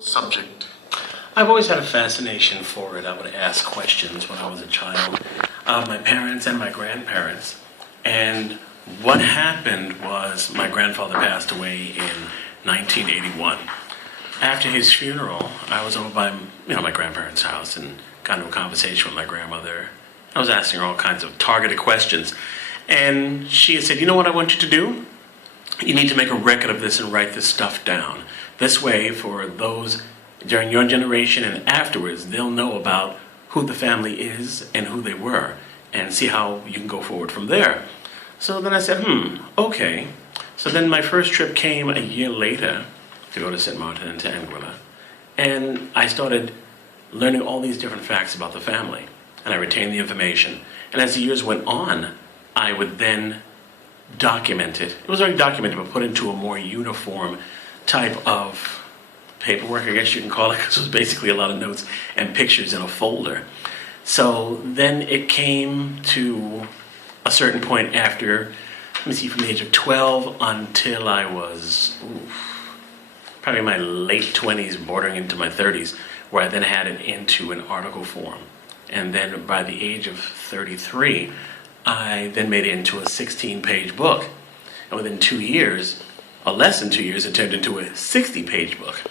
subject? I've always had a fascination for it. I would ask questions when I was a child of my parents and my grandparents. And what happened was my grandfather passed away in 1981. After his funeral, I was over by my grandparents' house and got into a conversation with my grandmother. I was asking her all kinds of targeted questions. And she had said, "You know what I want you to do? You need to make a record of this and write this stuff down. This way, for those during your generation and afterwards, they'll know about who the family is and who they were, and see how you can go forward from there." So then I said, okay. So then my first trip came a year later to go to St. Martin and to Anguilla. And I started learning all these different facts about the family, and I retained the information. And as the years went on, I would then document it. It was already documented, but put into a more uniform type of paperwork, I guess you can call it, because it was basically a lot of notes and pictures in a folder. So then it came to a certain point after, from the age of 12 until I was probably in my late 20s, bordering into my 30s, where I then had it into an article form. And then by the age of 33, I then made it into a 16-page book. And within 2 years, or less than 2 years, it turned into a 60-page book.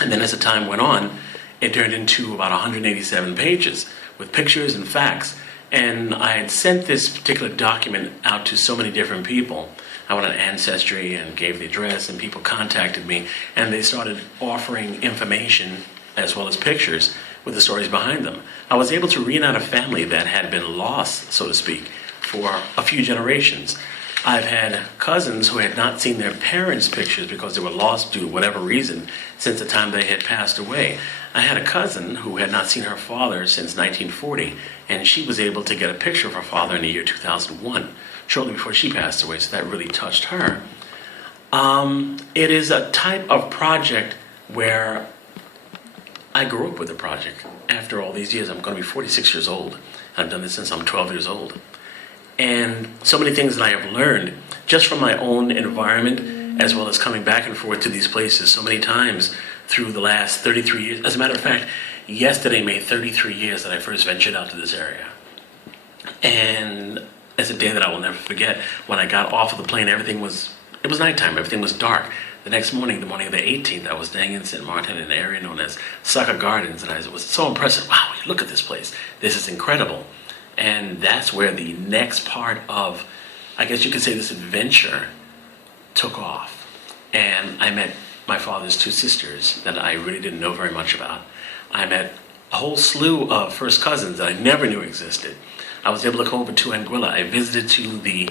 And then as the time went on, it turned into about 187 pages with pictures and facts. And I had sent this particular document out to so many different people. I went on Ancestry and gave the address, and people contacted me, and they started offering information as well as pictures with the stories behind them. I was able to reunite a family that had been lost, so to speak, for a few generations. I've had cousins who had not seen their parents' pictures because they were lost due to whatever reason since the time they had passed away. I had a cousin who had not seen her father since 1940, and she was able to get a picture of her father in the year 2001, shortly before she passed away, so that really touched her. It is a type of project where I grew up with the project. After all these years, I'm going to be 46 years old. I've done this since I'm 12 years old. And so many things that I have learned just from my own environment, as well as coming back and forth to these places so many times through the last 33 years. As a matter of fact, yesterday made 33 years that I first ventured out to this area. And it's a day that I will never forget. When I got off of the plane, it was nighttime, everything was dark. The next morning, the morning of the 18th, I was staying in St. Martin in an area known as Sucker Gardens, and I was so impressed. Wow, look at this place. This is incredible. And that's where the next part of, I guess you could say, this adventure took off. And I met my father's two sisters that I really didn't know very much about. I met a whole slew of first cousins that I never knew existed. I was able to come over to Anguilla. I visited to the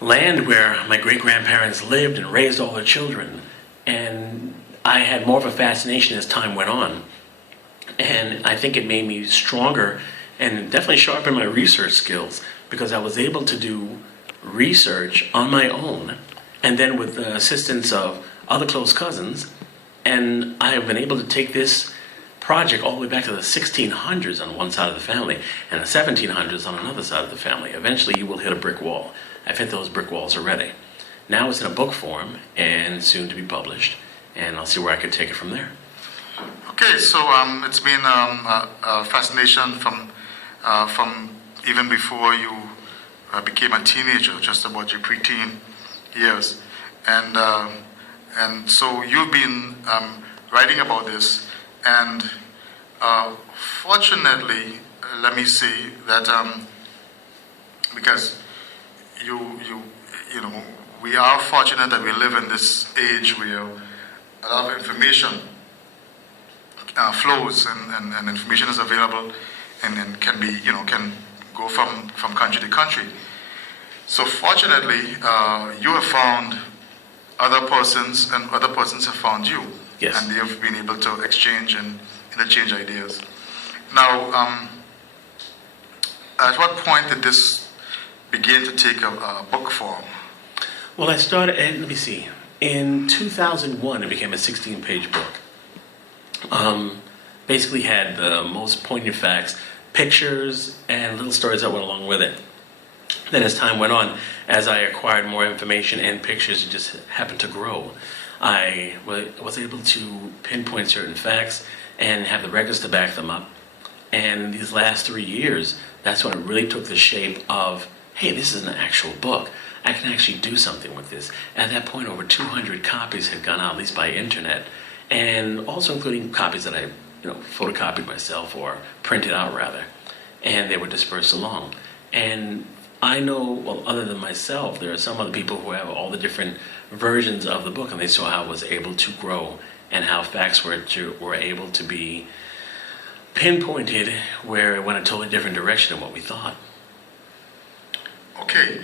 land where my great-grandparents lived and raised all their children. And I had more of a fascination as time went on. And I think it made me stronger and definitely sharpened my research skills, because I was able to do research on my own, and then with the assistance of other close cousins. And I have been able to take this project all the way back to the 1600s on one side of the family and the 1700s on another side of the family. Eventually you will hit a brick wall. I've hit those brick walls already. Now it's in a book form and soon to be published, and I'll see where I can take it from there. Okay, so it's been a fascination from even before you became a teenager, just about your preteen years, and so you've been writing about this, and fortunately, let me say that because you know, we are fortunate that we live in this age where a lot of information flows and information is available and can be, can go from country to country. So fortunately, you have found other persons and other persons have found you. Yes. And they have been able to exchange and interchange ideas. Now, at what point did this begin to take a book form? Well, I started, let me see, in 2001 it became a 16-page book. Basically had the most poignant facts, pictures, and little stories that went along with it. Then as time went on, as I acquired more information and pictures, it just happened to grow. was able to pinpoint certain facts and have the records to back them up. And in these last 3 years, that's when it really took the shape of, hey, this is an actual book. I can actually do something with this. At that point, over 200 copies had gone out, at least by internet, and also including copies that I, photocopied myself or printed out rather, and they were dispersed along. And I know, well, other than myself, there are some other people who have all the different versions of the book, and they saw how it was able to grow and how facts were able to be pinpointed where it went a totally different direction than what we thought. Okay.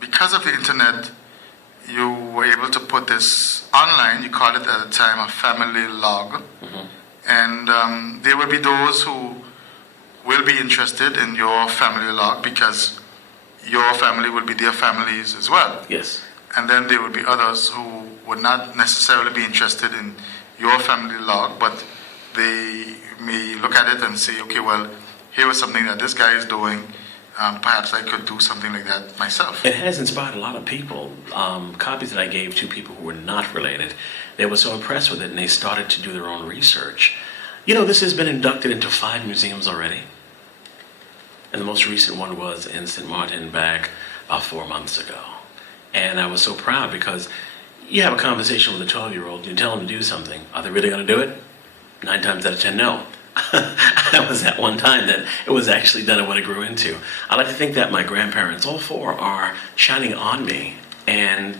Because of the internet, you were able to put this online. You called it at the time a family log. Mm-hmm. And there will be those who will be interested in your family log because your family will be their families as well. Yes. And then there will be others who would not necessarily be interested in your family log, but they may look at it and say, okay, well, here was something that this guy is doing. Perhaps I could do something like that myself. It has inspired a lot of people. Copies that I gave to people who were not related, they were so impressed with it and they started to do their own research. This has been inducted into 5 museums already. And the most recent one was in St. Martin back about 4 months ago. And I was so proud because you have a conversation with a 12-year-old, you tell them to do something. Are they really going to do it? 9 times out of 10, no. I was at one time that it was actually done and what it grew into. I like to think that my grandparents, all 4, are shining on me. And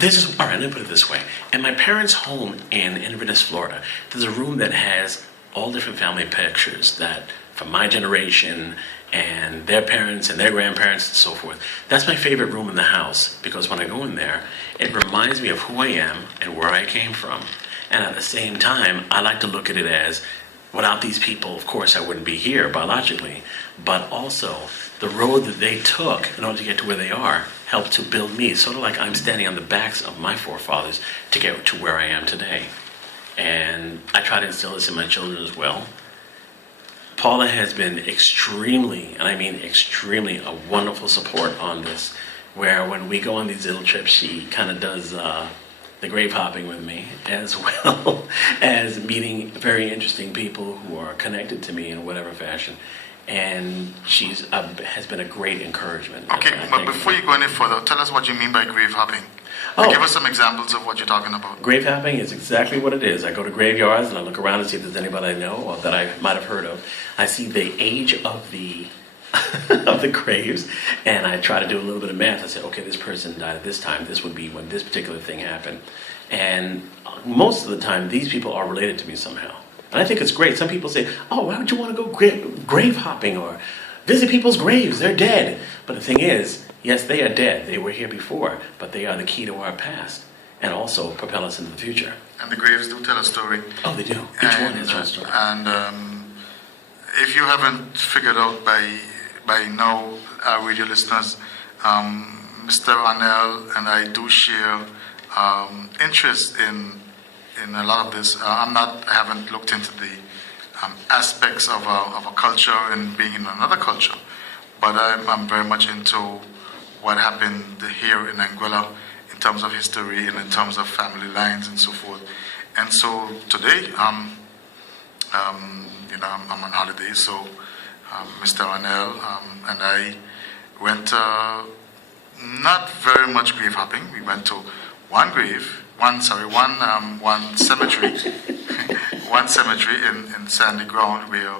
all right, let me put it this way. In my parents' home in Inverness, Florida, there's a room that has all different family pictures that from my generation and their parents and their grandparents and so forth. That's my favorite room in the house because when I go in there, it reminds me of who I am and where I came from. And at the same time, I like to look at it as, without these people, of course, I wouldn't be here biologically, but also the road that they took in order to get to where they are helped to build me, sort of like I'm standing on the backs of my forefathers to get to where I am today. And I try to instill this in my children as well. Paula has been extremely, and I mean extremely, a wonderful support on this, where when we go on these little trips, she kind of does the grave hopping with me, as well as meeting very interesting people who are connected to me in whatever fashion. And she's has been a great encouragement. Okay, but before you go any further, tell us what you mean by grave hopping. Oh. Give us some examples of what you're talking about. Grave hopping is exactly what it is. I go to graveyards and I look around and see if there's anybody I know or that I might have heard of. I see the age of the of the graves, and I try to do a little bit of math. I say, okay, this person died at this time. This would be when this particular thing happened. And most of the time, these people are related to me somehow. And I think it's great. Some people say, oh, why would you want to go grave hopping or visit people's graves? They're dead. But the thing is, yes, they are dead. They were here before, but they are the key to our past and also propel us into the future. And the graves do tell a story. Oh, they do. Each one has a story. And if you haven't figured out by now, our radio listeners, Mr. Arnell and I do share interest in a lot of this. I haven't looked into the aspects of a culture and being in another culture, but I'm very much into what happened here in Anguilla in terms of history and in terms of family lines and so forth. And so today, I'm on holiday, so Mr. Arnell and I went not very much grave hopping. We went to one cemetery, one cemetery in sandy ground where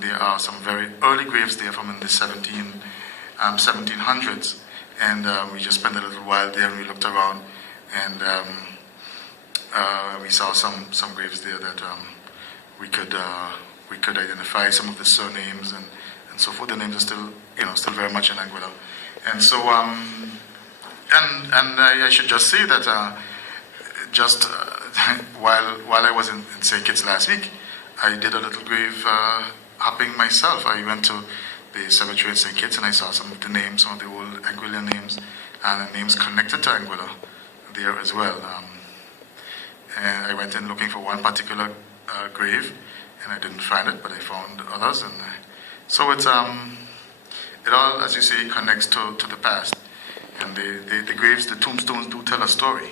there are some very early graves there from in the 1700s, and we just spent a little while there and we looked around, and we saw some graves there that we could identify some of the surnames and so forth. The names are still very much in Anguilla, and so and I should just say that while I was in St. Kitts last week, I did a little grave hopping myself. I went to the cemetery in St. Kitts and I saw some of the names, some of the old Anguillan names, and the names connected to Anguilla there as well. And I went in looking for one particular grave, and I didn't find it, but I found others, so it's it all, as you say, connects to the past. And the graves, the tombstones do tell a story.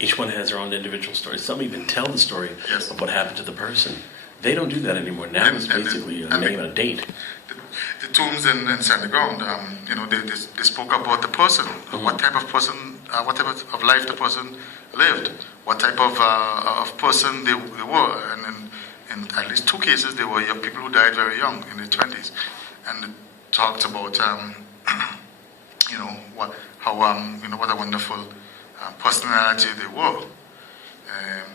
Each one has their own individual story. Some even tell the story Yes. of what happened to the person. They don't do that anymore. Now it's basically a name and a date. The tombs in Sand Ground, they spoke about the person, what type of person, what type of life the person lived, what type of person they were, and in at least 2 cases, they were young people who died very young, in their 20s, and it talked about, what a wonderful personality they were.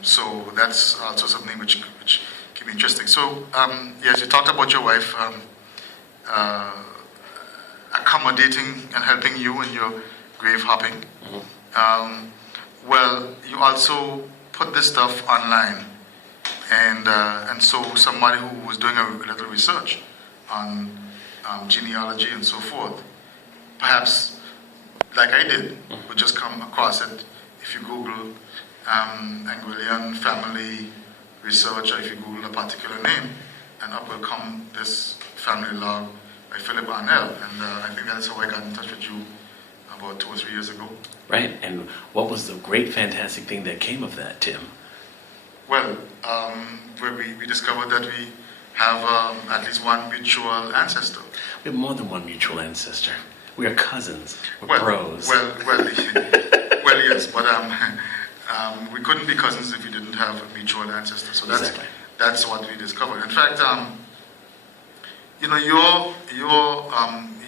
So that's also something which can be interesting. So yes, you talked about your wife accommodating and helping you in your grave hopping. Well, you also put this stuff online, and so somebody who was doing a little research on genealogy and so forth, perhaps like I did, would just come across it if you Google Anguillian family research, or if you Google a particular name, and up will come this family log by Philip Arnell, and I think that's how I got in touch with you about 2 or 3 years ago. Right, and what was the great, fantastic thing that came of that, Tim? Well, where we discovered that we have at least one mutual ancestor. We have more than one mutual ancestor. We are cousins. We're bros. Well, yes, but we couldn't be cousins if we didn't have a mutual ancestor. So that's what we discovered. In fact,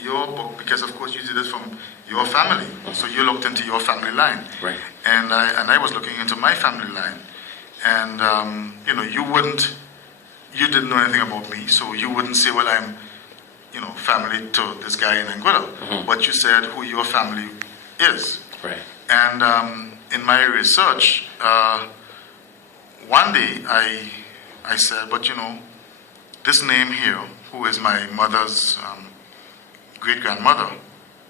your book, because of course you did it from your family, so you looked into your family line, right? And I was looking into my family line, and you didn't know anything about me, so you wouldn't say, well, I'm family to this guy in Anguilla, but you said who your family is, right? And in my research, one day I said, but this name here, who is my mother's great-grandmother,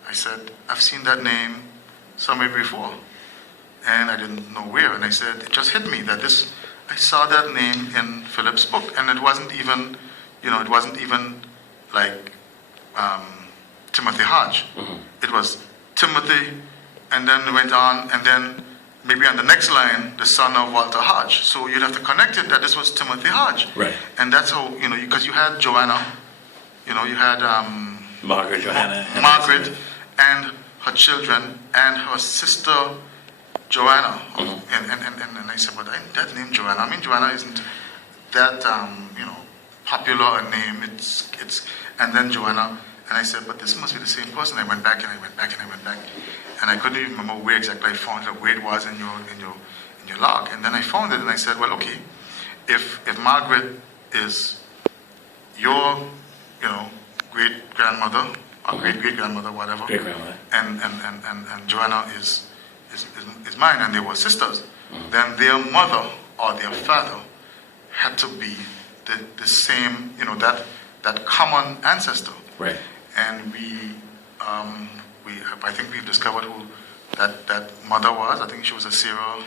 I said, I've seen that name somewhere before, and I didn't know where. And I said, it just hit me that I saw that name in Philip's book, and it wasn't even, like Timothy Hodge. It was Timothy, and then went on, and then maybe on the next line, the son of Walter Hodge. So you'd have to connect it that this was Timothy Hodge. Right. And that's how, because you had Joanna, you had Margaret, Johanna. Margaret and her children and her sister Joanna. And I said, but that name Joanna, Joanna isn't that, popular a name. It's and then Joanna. And I said, but this must be the same person. I went back and I went back and I went back, and I couldn't even remember where exactly I found it, where it was in your log. And then I found it, and I said, well, okay, if Margaret is your, great grandmother or great grandmother, whatever, Great grandmother, and Joanna is mine, and they were sisters, then their mother or their father had to be the same, that common ancestor. right? And I think we've discovered who that mother was. I think she was a Sarah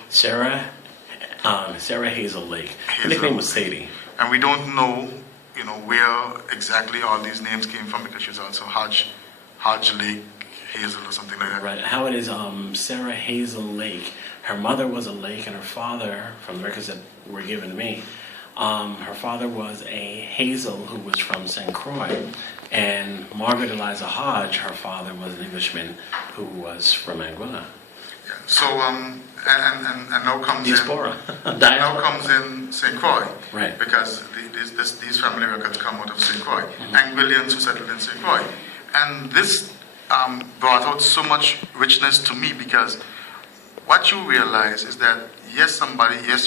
Hazel Lake. Her nickname was Sadie. And we don't know, where exactly all these names came from, because she was also Hodge Lake Hazel or something like that. Right. How it is, Sarah Hazel Lake. Her mother was a Lake, and her father, from the records that were given to me, her father was a Hazel who was from St. Croix. And Margaret Eliza Hodge, her father was an Englishman who was from Anguilla. Yeah. So and now comes Diaspora. Now comes in St. Croix, right? Because these family records come out of St. Croix, Anguillians who settled in St. Croix, and this brought out so much richness to me, because what you realize is that yes,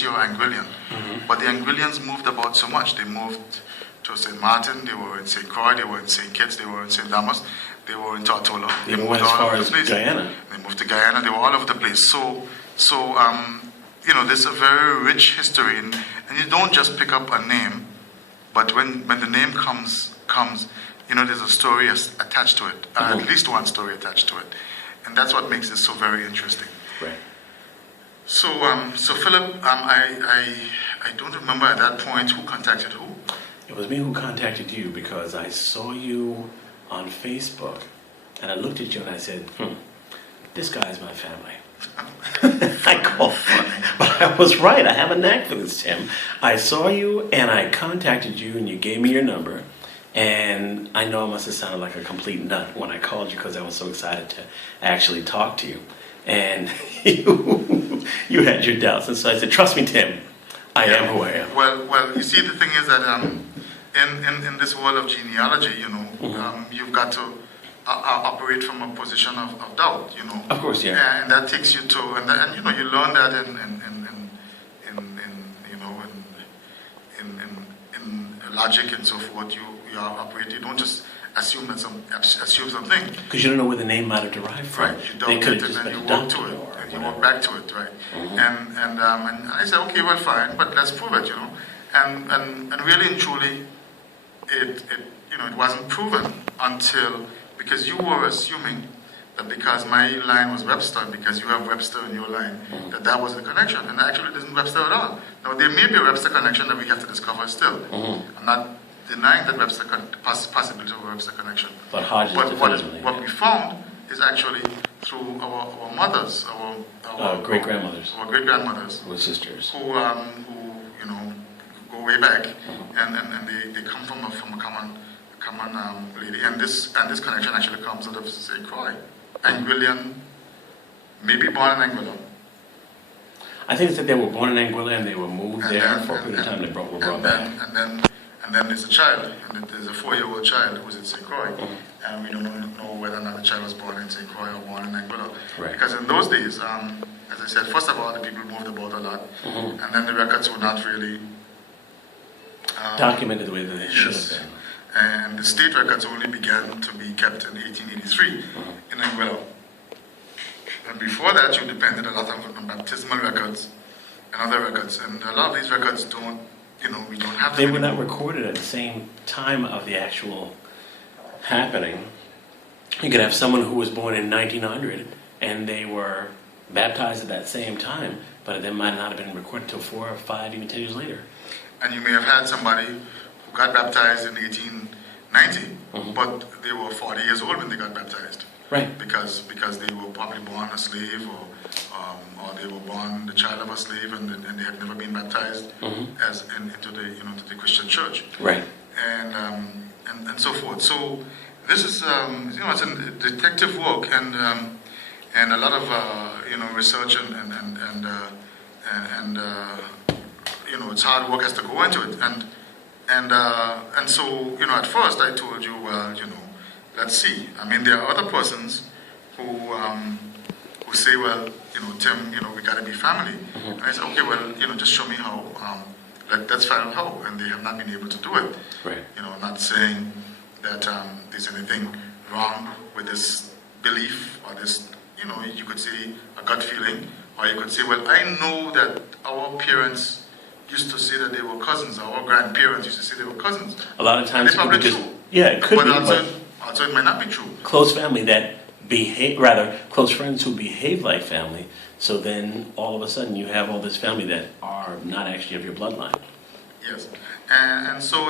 you're Anguillian, but the Anguillians moved about so much. They moved to St. Martin, they were in St. Croix, they were in St. Kitts, they were in St. Damas, they were in Tortola. They moved as far as Guyana. They moved to Guyana, they were all over the place. So there's a very rich history, and you don't just pick up a name, but when the name comes, there's a story attached to it, at least one story attached to it. And that's what makes it so very interesting. Right. So Philip, I don't remember at that point who contacted who. It was me who contacted you because I saw you on Facebook, and I looked at you and I said, this guy's my family. I called, but I was right. I have a knack for this, Tim. I saw you and I contacted you and you gave me your number. And I know I must have sounded like a complete nut when I called you because I was so excited to actually talk to you. And you had your doubts. And so I said, trust me, Tim, I am who I am. Well, you see, the thing is that in this world of genealogy, you've got to operate from a position of doubt, Of course, yeah. And that takes you to, and you learn that in logic and so forth. You operate. You don't just assume something. Because you don't know where the name might have derived from. Right. You doubt it, and then you walk to it, and you walk back to it, right? And I said, okay, well, fine, but let's prove it, And really and truly, it wasn't proven until, because you were assuming that because my line was Webster, because you have Webster in your line, that was the connection. And actually, it isn't Webster at all. Now, there may be a Webster connection that we have to discover still. I'm not denying that possibility of a Webster connection. But Hodge is what we found is actually through our mothers, our great-grandmothers. Our great-grandmothers. Or sisters. Who go way back, and they come from a common lady. And this connection actually comes out of, say, Croy. Anguillian, maybe born in Anguilla. I think that they were born in Anguilla and they were moved there for a period of time. They were brought back. And then there's a child, and there's a 4-year-old child who's in St. Croix, and we don't know whether or not the child was born in St. Croix or born in Anguilla. Right. Because in those days, as I said, first of all, the people moved about a lot, and then the records were not really documented the way that they should have been. And the state records only began to be kept in 1883 in Anguilla. And before that, you depended a lot on baptismal records and other records. And a lot of these records don't, we don't have them. They were not recorded at the same time of the actual happening. You could have someone who was born in 1900 and they were baptized at that same time, but they might not have been recorded until 4 or 5, even 10 years later. And you may have had somebody who got baptized in 1890, but they were 40 years old when they got baptized. Right. Because they were probably born a slave, or they were born the child of a slave, and they had never been baptized into the Christian church. Right. And so forth. So this is it's a detective work and a lot of research and it's hard work has to go into it. And so at first I told you, well, let's see. I mean, there are other persons who say, well, Tim, we got to be family. And I said, okay, well, just show me how. Let's find out how. And they have not been able to do it. Right. Not saying that there's anything wrong with this belief or this, you could say a gut feeling, or you could say, well, I know that our parents used to say that they were cousins, our grandparents used to say they were cousins. A lot of times, and it's probably true. Yeah, it could be. Also, it might not be true. Close family close friends who behave like family. So then, all of a sudden, you have all this family that are not actually of your bloodline. Yes, and so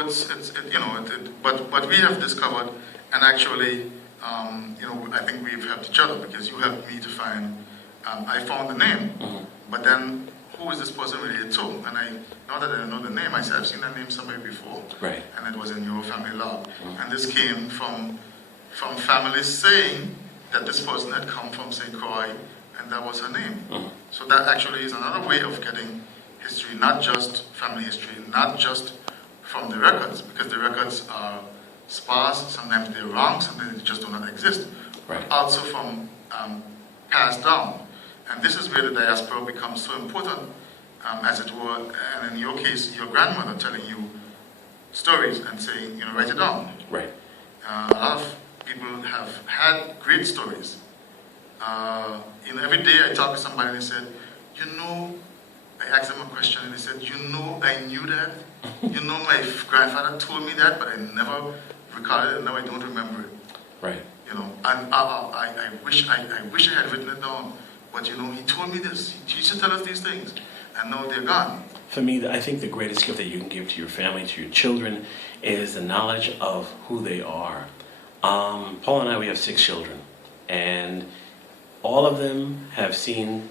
but we have discovered, and actually, I think we've helped each other because you helped me to find. I found the name, but then who is this person related to? And now that I know the name, I said I've seen that name somewhere before. Right. And it was in your family log. And this came from families saying that this person had come from St. Croix, and that was her name. So that actually is another way of getting history, not just family history, not just from the records, because the records are sparse, sometimes they're wrong, sometimes they just do not exist. Right. Also from passed down. And this is where the diaspora becomes so important, as it were, and in your case, your grandmother telling you stories and saying, write it down. Right. A lot of people have had great stories. Every day I talk to somebody and they said, I asked them a question and they said, I knew that. My grandfather told me that, but I never recorded it, and now I don't remember it. Right. And I wish I had written it down. But he told me this. He used to tell us these things, and now they're gone. For me, I think the greatest gift that you can give to your family, to your children, is the knowledge of who they are. Paul and I, we have 6 children, and all of them have seen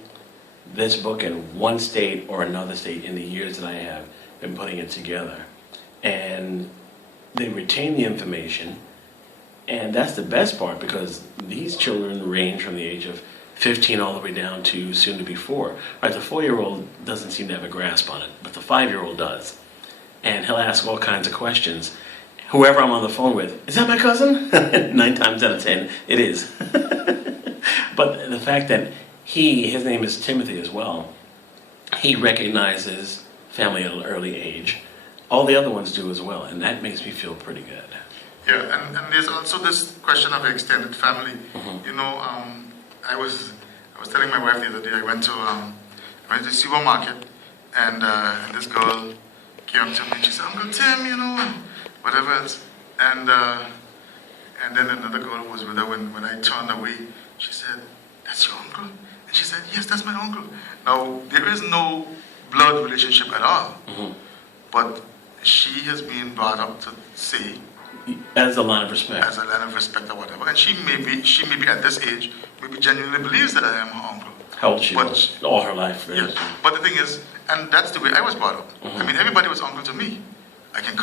this book in one state or another state in the years that I have been putting it together. And they retain the information, and that's the best part, because these children range from the age of 15 all the way down to soon to be 4. Right, the 4-year-old doesn't seem to have a grasp on it, but the 5-year-old does. And he'll ask all kinds of questions. Whoever I'm on the phone with, is that my cousin? 9 times out of 10, it is. But the fact that his name is Timothy as well, he recognizes family at an early age. All the other ones do as well, and that makes me feel pretty good. Yeah, and there's also this question of extended family. Mm-hmm. You know, I was telling my wife the other day, I went to the supermarket, and this girl came up to me and she said, Uncle Tim, you know, and whatever else. And then another girl was with her when I turned away. She said, that's your uncle? And she said, yes, that's my uncle. Now, there is no blood relationship at all. Mm-hmm. But she has been brought up to say, as a line of respect. As a line of respect or whatever. And she may be at this age, maybe genuinely believes that I am her uncle. How old she was? All her life. Yes. But the thing is, and that's the way I was brought up. Mm-hmm. I mean, everybody was uncle to me. I can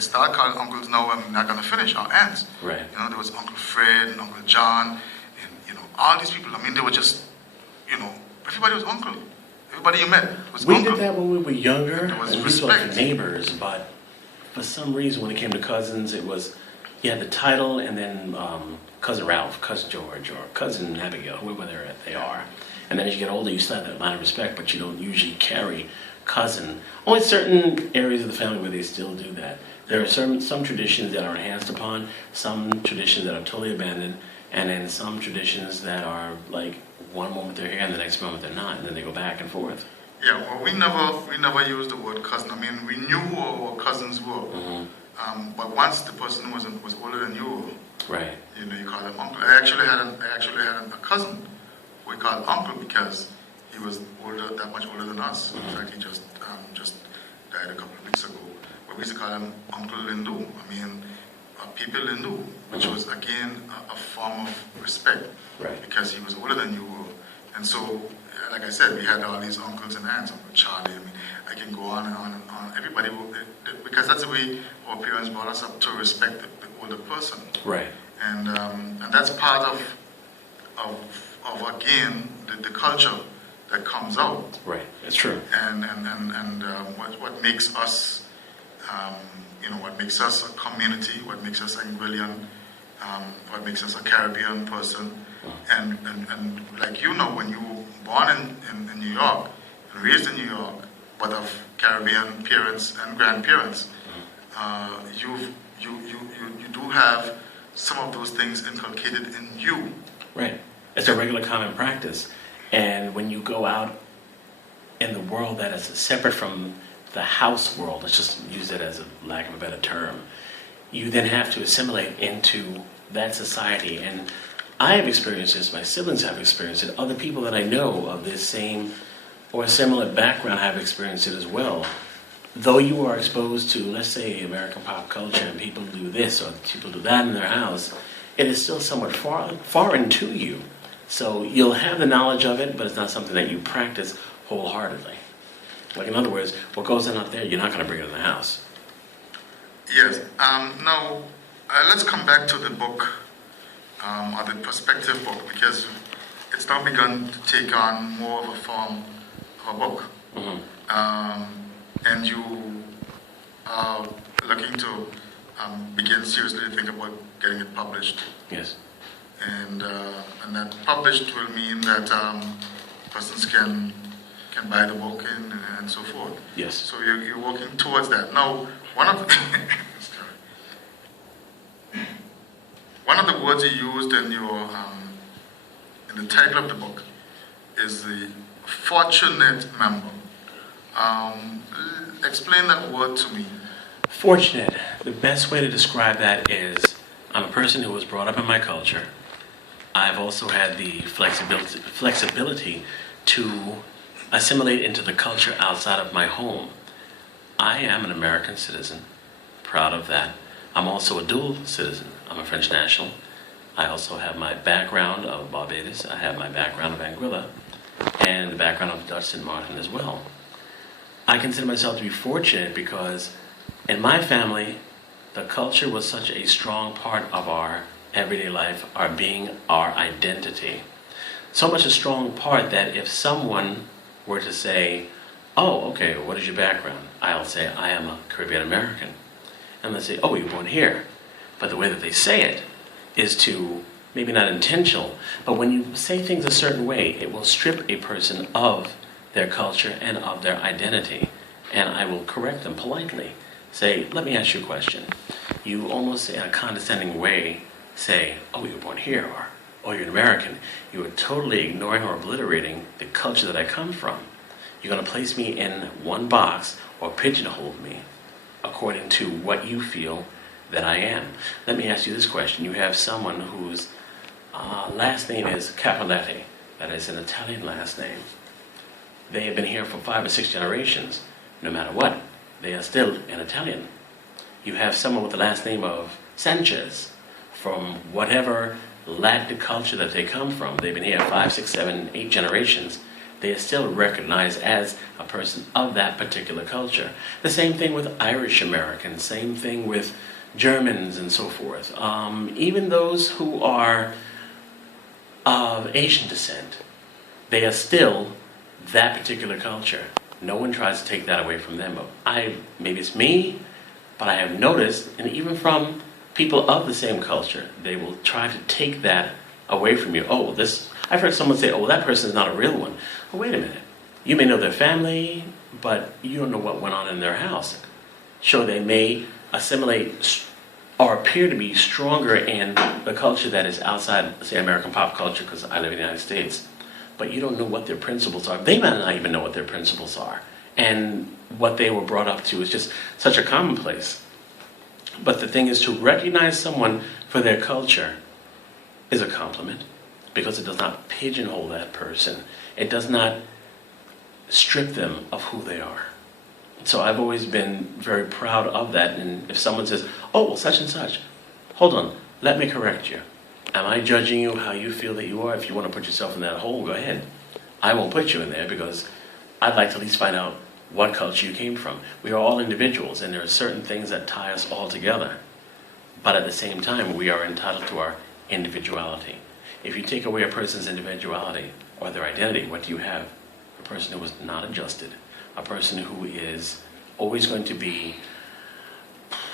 start calling uncles now, I'm not going to finish, or aunts. Right. You know, there was Uncle Fred and Uncle John, and, you know, all these people. I mean, they were just, you know, everybody was uncle. Everybody you met was We uncle. did that when we were younger. There was and we used to like respect. neighbors, but for some reason, when it came to cousins, it was you had the title and then cousin Ralph, cousin George, or cousin Abigail, whoever they are. And then as you get older, you still have that line of respect, but you don't usually carry cousin. Only certain areas of the family where they still do that. There are some traditions that are enhanced upon, some traditions that are totally abandoned, and then some traditions that are like one moment they're here and the next moment they're not, and then they go back and forth. Yeah, well, we never used the word cousin. I mean, we knew who our cousins were, but once the person was older than you, right? You know, you call him uncle. I actually had a cousin we called uncle because he was that much older than us. In fact, he just died a couple of weeks ago. But we used to call him Uncle Lindu. I mean, People Lindu, which was again a form of respect, right? Because he was older than you were, and so. Like I said, we had all these uncles and aunts, Uncle Charlie. I mean, I can go on and on and on. Everybody, because that's the way our parents brought us up to respect the older person. Right. And that's part of again the culture that comes out. Right. It's true. And what makes us, what makes us a community, what makes us Anguillian, what makes us a Caribbean person, and like when you were born in New York and raised in New York, but of Caribbean parents and grandparents, you do have some of those things inculcated in you. Right. It's a regular common practice, and when you go out in the world that is separate from the house world, let's just use it as a lack of a better term, you then have to assimilate into that society. And I have experienced this, my siblings have experienced it, other people that I know of this same or similar background have experienced it as well. Though you are exposed to, let's say, American pop culture and people do this or people do that in their house, it is still somewhat foreign to you. So you'll have the knowledge of it, but it's not something that you practice wholeheartedly. Like, in other words, what goes on out there, you're not going to bring it in the house. Yes. Now, let's come back to the book, or the perspective book, because it's now begun to take on more of a form of a book. And you are looking to begin seriously to think about getting it published. Yes. And that published will mean that persons can buy the book and so forth. Yes. So you're working towards that. Now, one of the words you used in your in the title of the book is the fortunate member. Explain that word to me. Fortunate. The best way to describe that is I'm a person who was brought up in my culture. I've also had the flexibility to assimilate into the culture outside of my home. I am an American citizen, proud of that. I'm also a dual citizen. I'm a French national, I also have my background of Barbados. I have my background of Anguilla and the background of Dutch St. Martin as well. I consider myself to be fortunate because in my family, the culture was such a strong part of our everyday life, our being, our identity. So much a strong part that if someone were to say, oh, okay, what is your background? I'll say, I am a Caribbean American. And they'll say, oh, you were born here. But the way that they say it is to, maybe not intentional, but when you say things a certain way, it will strip a person of their culture and of their identity. And I will correct them politely. Say, let me ask you a question. You almost in a condescending way say, oh, you were born here, or oh, you're an American. You are totally ignoring or obliterating the culture that I come from. You're going to place me in one box or pigeonhole me according to what you feel that I am. Let me ask you this question. You have someone whose last name is Capoletti. That is an Italian last name. They have been here for 5 or 6 generations. No matter what, they are still an Italian. You have someone with the last name of Sanchez. From whatever Latin culture that they come from, they've been here 5, 6, 7, 8 generations. They are still recognized as a person of that particular culture. The same thing with Irish Americans, same thing with Germans and so forth. Even those who are of Asian descent, they are still that particular culture. No one tries to take that away from them. Maybe it's me, but I have noticed, and even from people of the same culture, they will try to take that away from you. Oh, well, I've heard someone say, oh, well, that person is not a real one. Well, wait a minute. You may know their family, but you don't know what went on in their house. Sure, they may assimilate or appear to be stronger in the culture that is outside, say, American pop culture, because I live in the United States. But you don't know what their principles are. They might not even know what their principles are. And what they were brought up to is just such a commonplace. But the thing is, to recognize someone for their culture is a compliment, because it does not pigeonhole that person. It does not strip them of who they are. So I've always been very proud of that. And if someone says, oh, well, such and such, hold on, let me correct you. Am I judging you how you feel that you are? If you want to put yourself in that hole, go ahead. I won't put you in there, because I'd like to at least find out what culture you came from. We are all individuals, and there are certain things that tie us all together. But at the same time, we are entitled to our individuality. If you take away a person's individuality or their identity, what do you have? A person who is not adjusted. A person who is always going to be,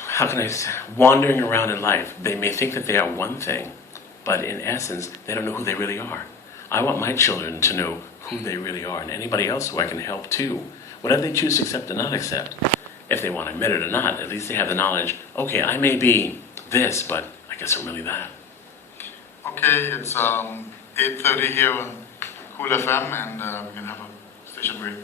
how can I say, wandering around in life. They may think that they are one thing, but in essence, they don't know who they really are. I want my children to know who they really are, and anybody else who I can help too. Whatever they choose to accept or not accept, if they want to admit it or not, at least they have the knowledge, okay, I may be this, but I guess I'm really that. Okay, it's 8:30 here on Kool FM, and we're going to have a station break.